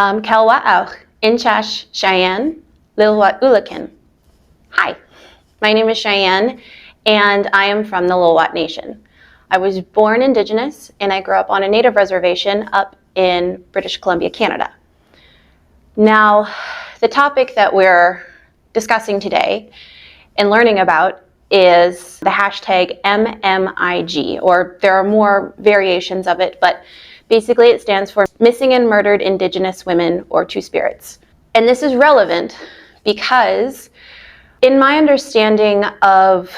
Kelwa auch, Inchash, Shyann, Lilwat Ulakin. Hi, my name is Shyann, and I am from the Lilwat Nation. I was born Indigenous, and I grew up on a native reservation up in British Columbia, Canada. Now, the topic that we're discussing today and learning about is the hashtag MMIG, or there are more variations of it, but basically it stands for Missing and Murdered Indigenous Women or Two Spirits. And this is relevant because in my understanding of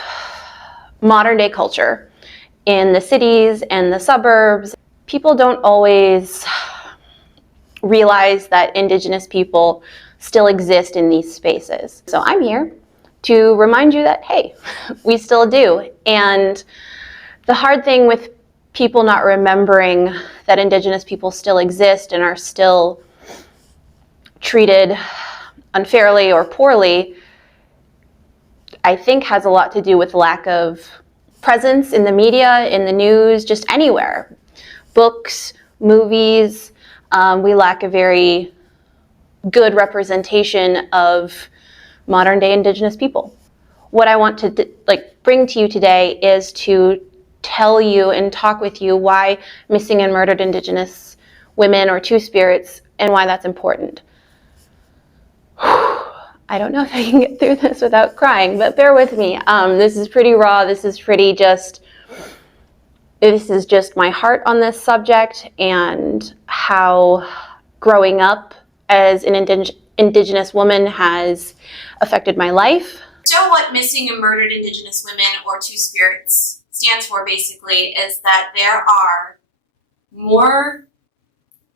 modern day culture in the cities and the suburbs, people don't always realize that Indigenous people still exist in these spaces. So I'm here to remind you that, hey, we still do. And the hard thing with people not remembering that Indigenous people still exist and are still treated unfairly or poorly, I think has a lot to do with lack of presence in the media, in the news, just anywhere. Books, movies, we lack a very good representation of modern day Indigenous people. What I want to bring to you today is to tell you and talk with you why missing and murdered Indigenous women or two spirits and why that's important. I don't know if I can get through this without crying, but bear with me. This is pretty raw. This is just my heart on this subject and how growing up as an Indigenous woman has affected my life. So what Missing and Murdered Indigenous Women or Two Spirits stands for basically is that there are more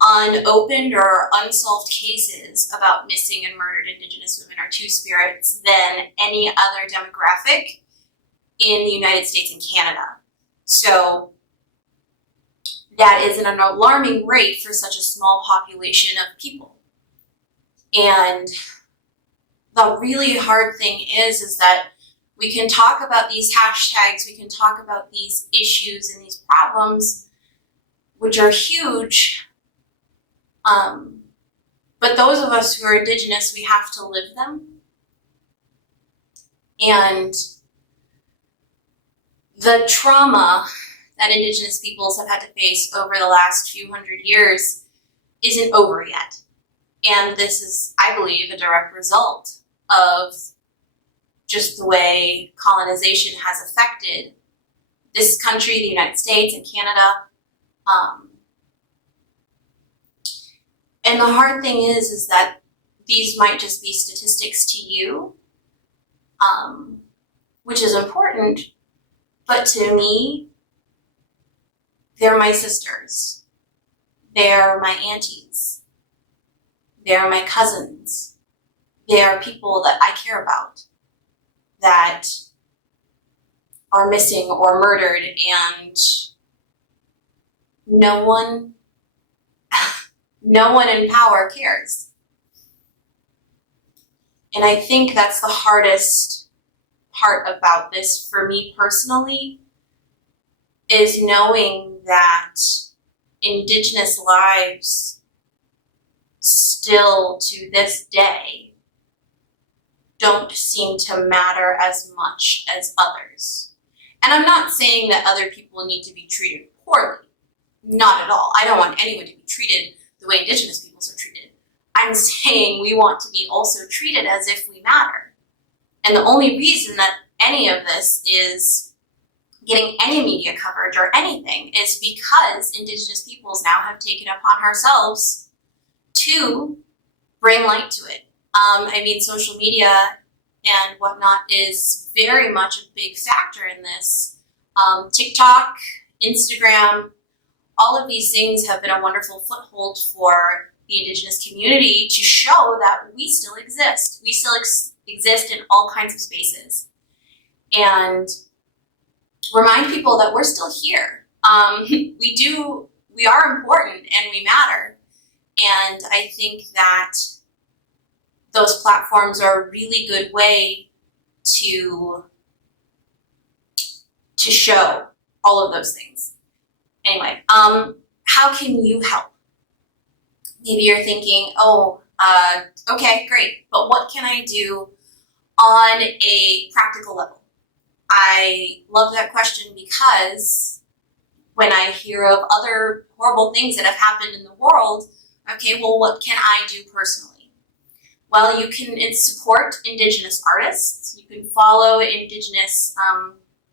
unopened or unsolved cases about missing and murdered Indigenous women or two spirits than any other demographic in the United States and Canada. So that is an alarming rate for such a small population of people. And the really hard thing is that we can talk about these hashtags, we can talk about these issues and these problems, which are huge, but those of us who are Indigenous, we have to live them. And the trauma that Indigenous peoples have had to face over the last few hundred years isn't over yet. And this is, I believe, a direct result of just the way colonization has affected this country, the United States and Canada. And the hard thing is that these might just be statistics to you, which is important, but to me, they're my sisters, they're my aunties, they're my cousins, they are people that I care about that are missing or murdered, and no one in power cares. And I think that's the hardest part about this for me personally, is knowing that Indigenous lives still to this day don't seem to matter as much as others. And I'm not saying that other people need to be treated poorly. Not at all. I don't want anyone to be treated the way Indigenous peoples are treated. I'm saying we want to be also treated as if we matter. And the only reason that any of this is getting any media coverage or anything is because Indigenous peoples now have taken upon ourselves to bring light to it. Social media and whatnot is very much a big factor in this. TikTok, Instagram, all of these things have been a wonderful foothold for the Indigenous community to show that we still exist. We still exist in all kinds of spaces. And remind people that we're still here. We are important and we matter. And I think that those platforms are a really good way to show all of those things. Anyway, how can you help? maybe you're thinking, oh, okay, great, but what can I do on a practical level? I love that question because when I hear of other horrible things that have happened in the world, okay, well, what can I do personally? Well, you can support Indigenous artists. You can follow Indigenous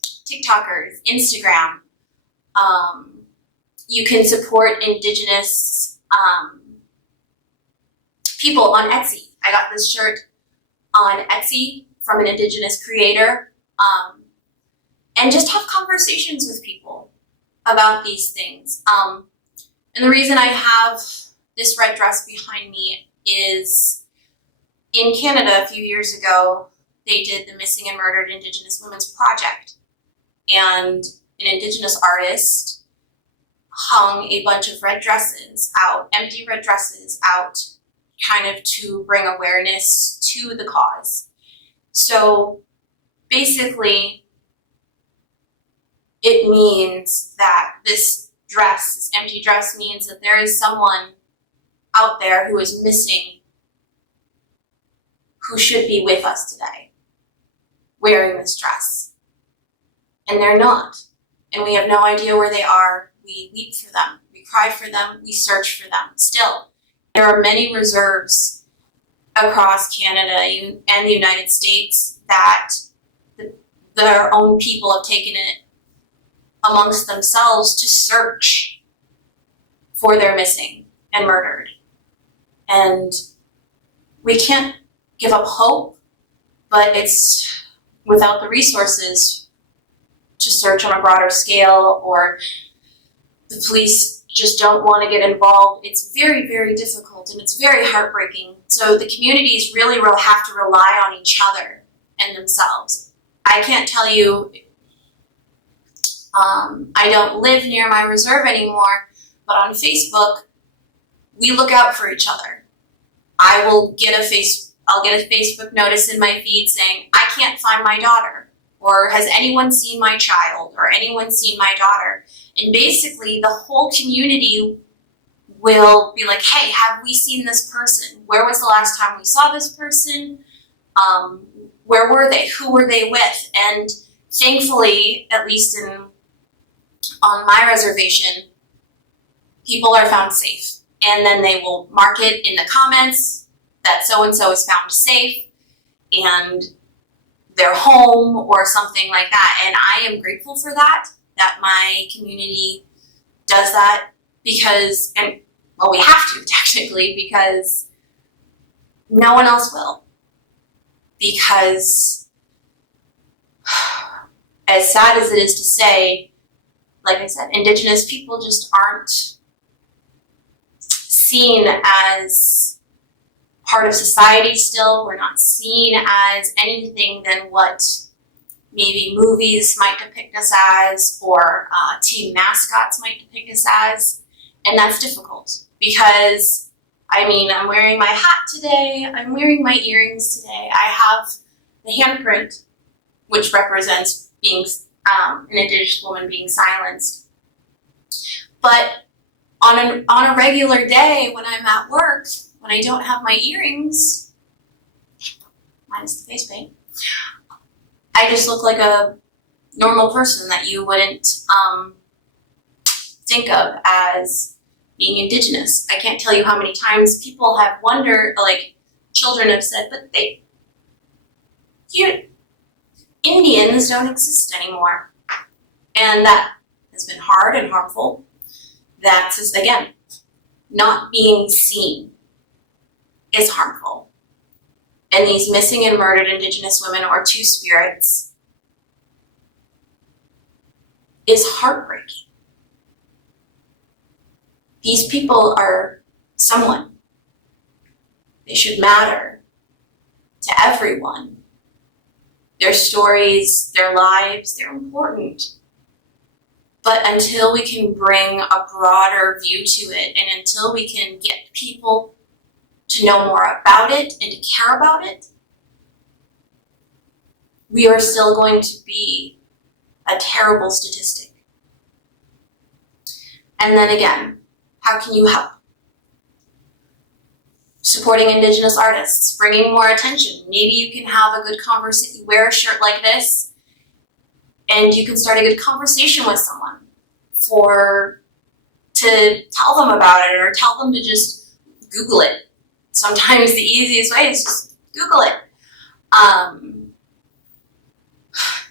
TikTokers, Instagram. You can support Indigenous people on Etsy. I got this shirt on Etsy from an Indigenous creator. And just have conversations with people about these things. And the reason I have this red dress behind me is in Canada a few years ago, they did the Missing and Murdered Indigenous Women's Project. And an Indigenous artist hung a bunch of red dresses out, empty red dresses out, kind of to bring awareness to the cause. So basically, it means that this dress, this empty dress, means that there is someone out there who is missing who should be with us today, wearing this dress. And they're not. And we have no idea where they are. We weep for them. We cry for them. We search for them. Still, there are many reserves across Canada and the United States that their own people have taken it amongst themselves to search for their missing and murdered. And we can't give up hope, but it's without the resources to search on a broader scale, or the police just don't want to get involved. It's very, very difficult, and it's very heartbreaking. So the communities really will have to rely on each other and themselves. I can't tell you, I don't live near my reserve anymore, but on Facebook, we look out for each other. I'll get a Facebook notice in my feed saying, I can't find my daughter, or has anyone seen my child, or anyone seen my daughter? And basically the whole community will be like, hey, have we seen this person? Where was the last time we saw this person? Where were they? Who were they with? And thankfully, at least on my reservation, people are found safe. And then they will mark it in the comments that so-and-so is found safe and they're home or something like that. And I am grateful for that my community does that because, and well, we have to technically, because no one else will. Because as sad as it is to say, like I said, Indigenous people just aren't seen as part of society still. We're not seen as anything than what maybe movies might depict us as, or team mascots might depict us as. And that's difficult because, I mean, I'm wearing my hat today, I'm wearing my earrings today, I have the handprint, which represents being an Indigenous woman being silenced. But on a regular day when I'm at work, when I don't have my earrings, minus the face paint, I just look like a normal person that you wouldn't think of as being Indigenous. I can't tell you how many times people have wondered, like children have said, but Indians don't exist anymore. And that has been hard and harmful. That's just, again, not being seen is harmful. And these missing and murdered Indigenous women, or two spirits, is heartbreaking. These people are someone. They should matter to everyone. Their stories, their lives, they're important. But until we can bring a broader view to it, and until we can get people to know more about it and to care about it, we are still going to be a terrible statistic. And then again, how can you help? supporting Indigenous artists, bringing more attention. Maybe you can have a good conversation, wear a shirt like this, and you can start a good conversation with someone to tell them about it, or tell them to just Google it. Sometimes the easiest way is just Google it.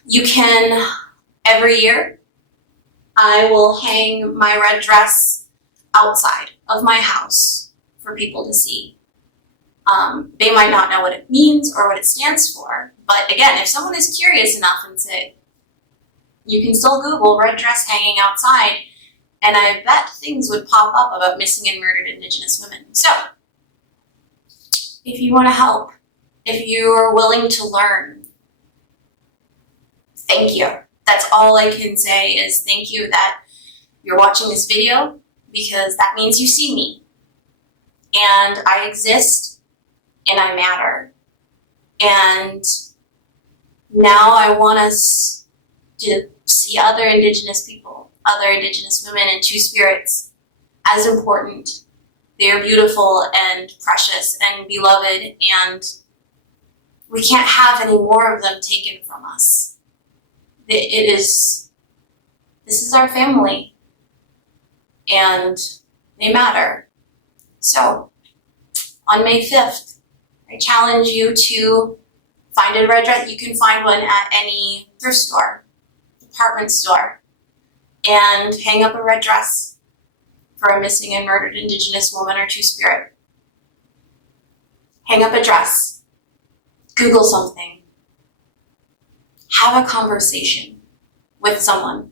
You can, every year, I will hang my red dress outside of my house for people to see. They might not know what it means or what it stands for, but again, if someone is curious enough and say, you can still Google red dress hanging outside, and I bet things would pop up about missing and murdered Indigenous women. So, if you want to help, if you are willing to learn, thank you. That's all I can say is thank you that you're watching this video, because that means you see me. And I exist, and I matter. And now I want us to see other Indigenous people, other Indigenous women and two spirits as important. They are beautiful and precious and beloved, and we can't have any more of them taken from us. This is our family, and they matter. So, on May 5th, I challenge you to find a red dress. You can find one at any thrift store, department store, and hang up a red dress for a missing and murdered Indigenous woman or two spirit. Hang up a dress. Google something. Have a conversation with someone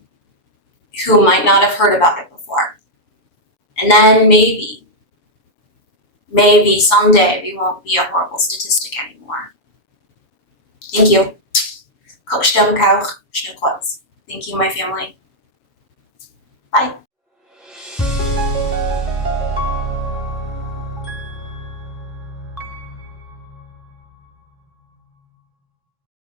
who might not have heard about it before. And then maybe someday we won't be a horrible statistic anymore. Thank you. Thank you, my family. Bye.